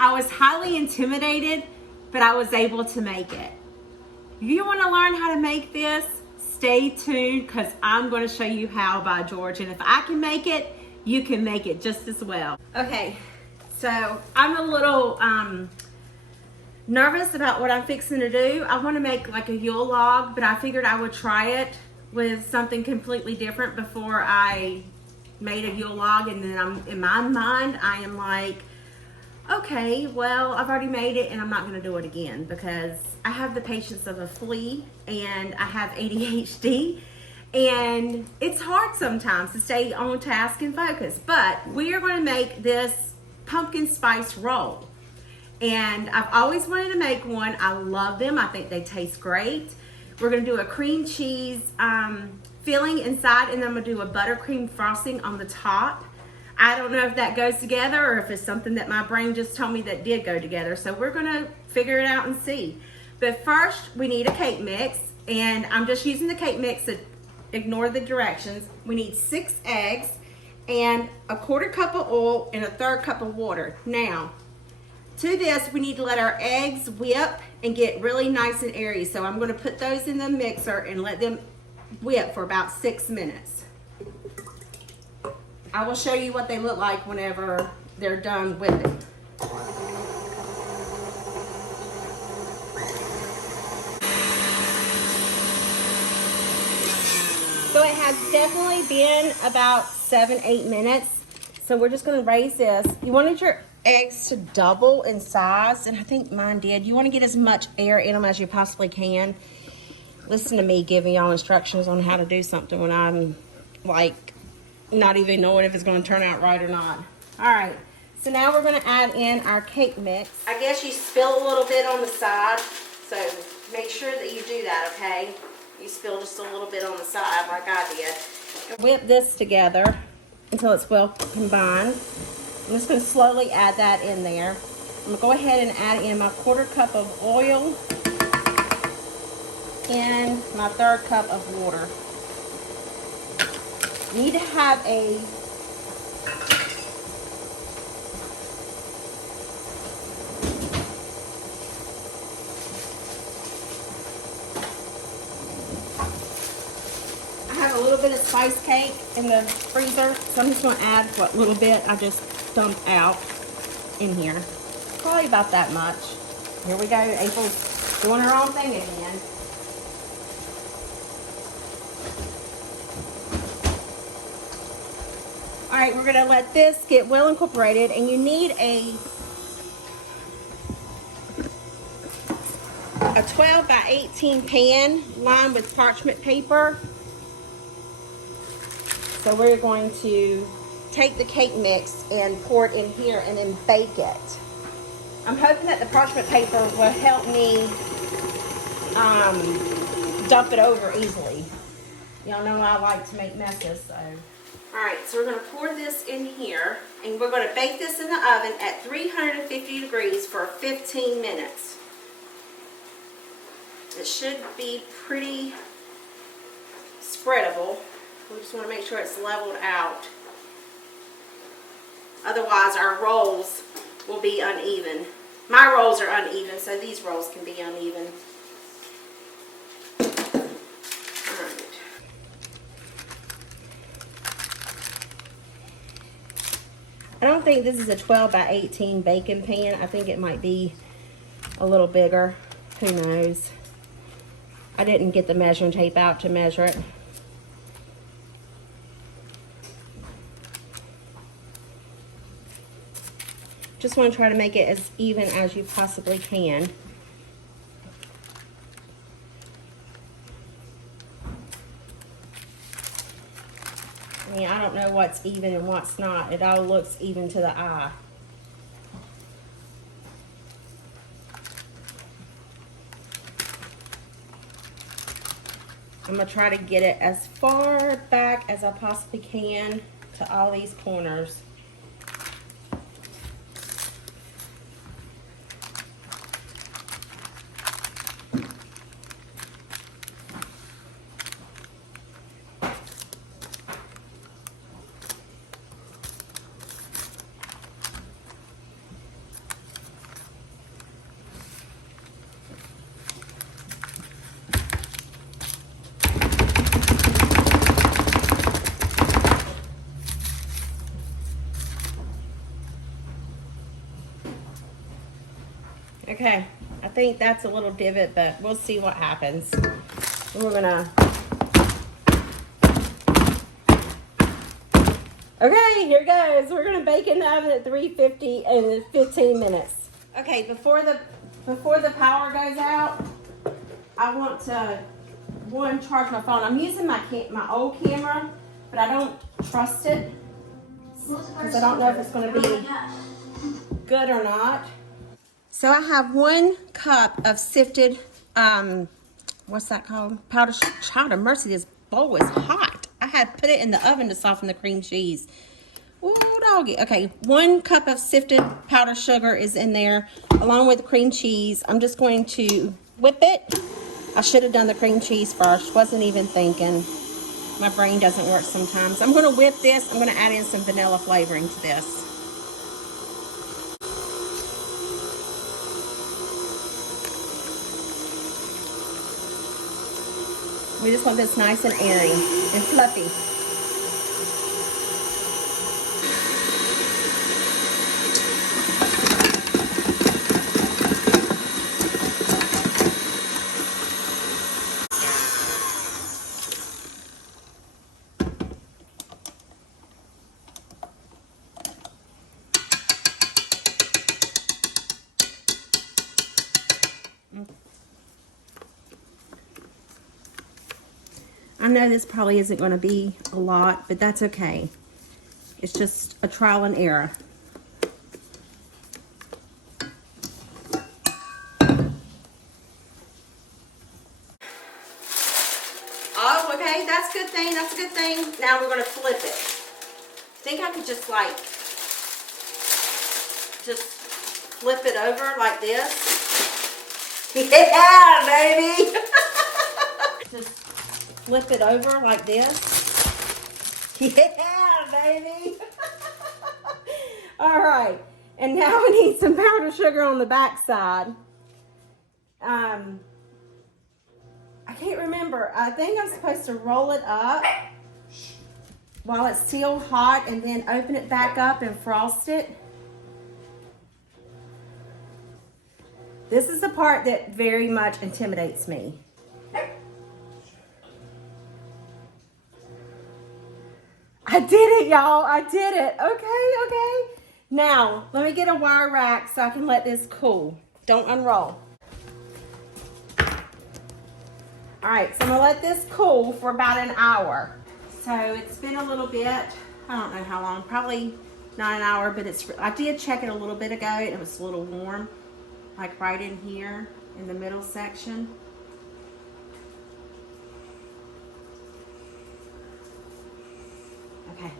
I was highly intimidated, but I was able to make it. If you want to learn how to make this, stay tuned because I'm going to show you how by George. And if I can make it, you can make it just as well. Okay, so I'm a little nervous about what I'm fixing to do. I want to make like a Yule log, but I figured I would try it with something completely different before I made a Yule log. And then in my mind, I am like, okay, well, I've already made it and I'm not going to do it again because I have the patience of a flea and I have ADHD and it's hard sometimes to stay on task and focus. But we are going to make this pumpkin spice roll. And I've always wanted to make one. I love them. I think they taste great. We're going to do a cream cheese filling inside and then I'm going to do a buttercream frosting on the top. I don't know if that goes together or if it's something that my brain just told me that did go together. So we're gonna figure it out and see. But first, we need a cake mix. And I'm just using the cake mix to ignore the directions. We need 6 eggs and a 1/4 cup of oil and a 1/3 cup of water. Now, to this, we need to let our eggs whip and get really nice and airy. So I'm gonna put those in the mixer and let them whip for about 6 minutes. I will show you what they look like whenever they're done whipping. So it has definitely been about 7-8 minutes. So we're just gonna raise this. You wanted your eggs to double in size, and I think mine did. You wanna get as much air in them as you possibly can. Listen to me giving y'all instructions on how to do something when I'm like, not even knowing if it's going to turn out right or not. All right, so now we're going to add in our cake mix. I guess you spill a little bit on the side, so make sure that you do that, okay? You spill just a little bit on the side like I did. Whip this together until it's well combined. I'm just going to slowly add that in there. I'm going to go ahead and add in my 1/4 cup of oil and my 1/3 cup of water. You need to have a little bit of spice cake in the freezer, so I'm just going to add what little bit I just dumped out in here. Probably about that much. Here we go. April's doing her own thing again. All right, we're going to let this get well incorporated, and you need a 12 by 18 pan lined with parchment paper. So we're going to take the cake mix and pour it in here and then bake it. I'm hoping that the parchment paper will help me dump it over easily. Y'all know I like to make messes, so. All right, so we're gonna pour this in here and we're gonna bake this in the oven at 350 degrees for 15 minutes. It should be pretty spreadable. We just want to make sure it's leveled out. Otherwise, our rolls will be uneven. My rolls are uneven, so these rolls can be uneven. All right. I don't think this is a 12 by 18 baking pan. I think it might be a little bigger. Who knows? I didn't get the measuring tape out to measure it. Just want to try to make it as even as you possibly can. I mean, I don't know what's even and what's not. It all looks even to the eye. I'm going to try to get it as far back as I possibly can to all these corners. Okay, I think that's a little divot, but we'll see what happens. And we're gonna, okay, here goes. We're gonna bake in the oven at 350 in 15 minutes. Okay, before the power goes out, I want to charge my phone. I'm using my old camera, but I don't trust it because I don't know if it's going to be good or not. So I have 1 cup of sifted, what's that called? Child of mercy, this bowl is hot. I had put it in the oven to soften the cream cheese. Ooh, doggy. Okay, 1 cup of sifted powdered sugar is in there, along with the cream cheese. I'm just going to whip it. I should have done the cream cheese first. Wasn't even thinking. My brain doesn't work sometimes. I'm going to whip this. I'm going to add in some vanilla flavoring to this. We just want this nice and airy and fluffy. I know this probably isn't going to be a lot, but that's okay. It's just a trial and error. Oh, okay, that's a good thing, that's a good thing. Now we're going to flip it. I think I could just flip it over like this. Yeah, baby! Just flip it over like this. Yeah, baby! All right, and now we need some powdered sugar on the back side. I can't remember. I think I'm supposed to roll it up while it's still hot and then open it back up and frost it. This is the part that very much intimidates me. I did it, y'all. I did it. Okay. Now, let me get a wire rack so I can let this cool. Don't unroll. All right, so I'm gonna let this cool for about an hour. So it's been a little bit, I don't know how long, probably not an hour, but I did check it a little bit ago and it was a little warm, like right in here in the middle section. Okay,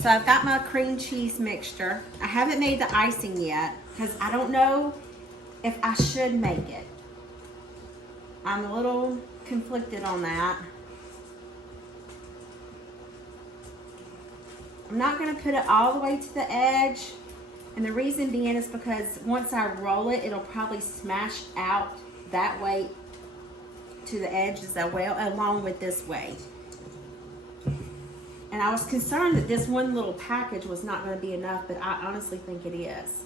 so I've got my cream cheese mixture. I haven't made the icing yet because I don't know if I should make it. I'm a little conflicted on that. I'm not going to put it all the way to the edge, and the reason being is because once I roll it, it'll probably smash out that way to the edges as well, along with this way. And I was concerned that this one little package was not going to be enough, but I honestly think it is.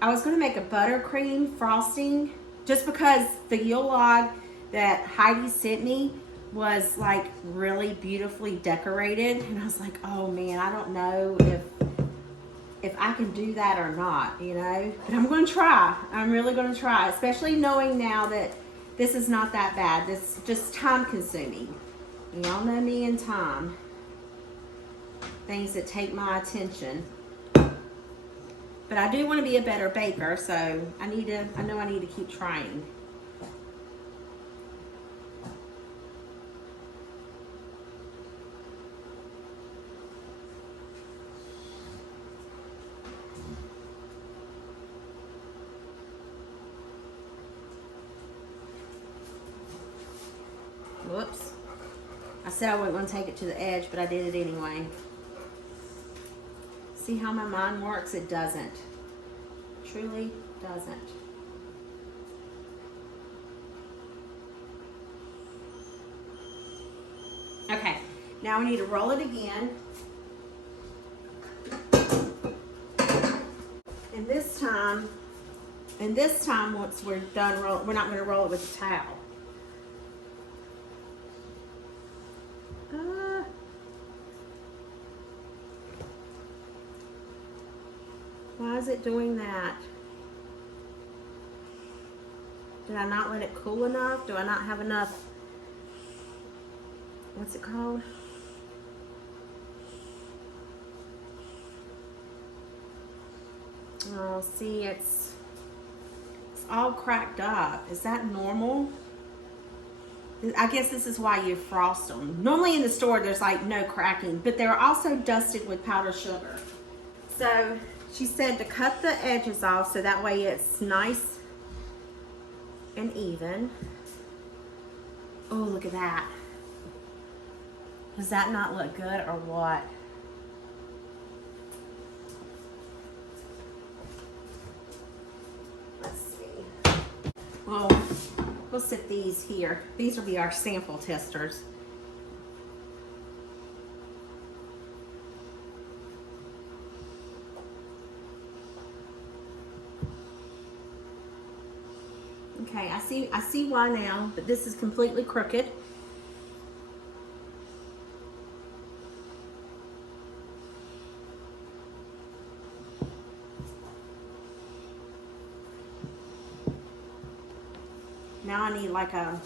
I was going to make a buttercream frosting just because the Yule log that Heidi sent me was like really beautifully decorated, and I was like, oh man, I don't know if I can do that or not, you know, but I'm going to try. I'm really going to try, especially knowing now that this is not that bad. This is just time consuming. Y'all know me and time. Things that take my attention. But I do want to be a better baker, so I know I need to keep trying. Whoops. I said I wasn't going to take it to the edge, but I did it anyway. See how my mind works? It doesn't. Truly doesn't. Okay, now we need to roll it again. And this time, once we're done rolling, we're not going to roll it with a towel. Why is it doing that? Did I not let it cool enough? Do I not have enough, what's it called? Oh, see, it's all cracked up. Is that normal? I guess this is why you frost them. Normally in the store, there's like no cracking, but they're also dusted with powdered sugar. So she said to cut the edges off so that way it's nice and even. Oh, look at that. Does that not look good or what? Let's see. Well, we'll set these here. These will be our sample testers. Okay, I see why now, but this is completely crooked. Now I need like a,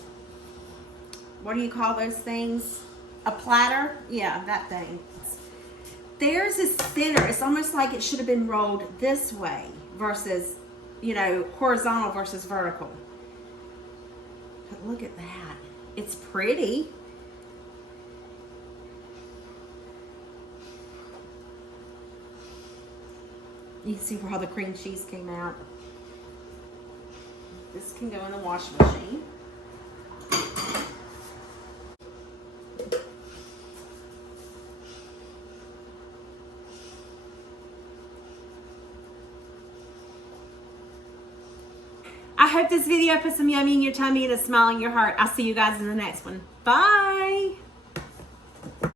what do you call those things? A platter? Yeah, that thing. Theirs is thinner. It's almost like it should have been rolled this way versus, you know, horizontal versus vertical. But look at that. It's pretty. You can see where all the cream cheese came out. This can go in the washing machine. I hope this video put some yummy in your tummy and a smile in your heart. I'll see you guys in the next one. Bye.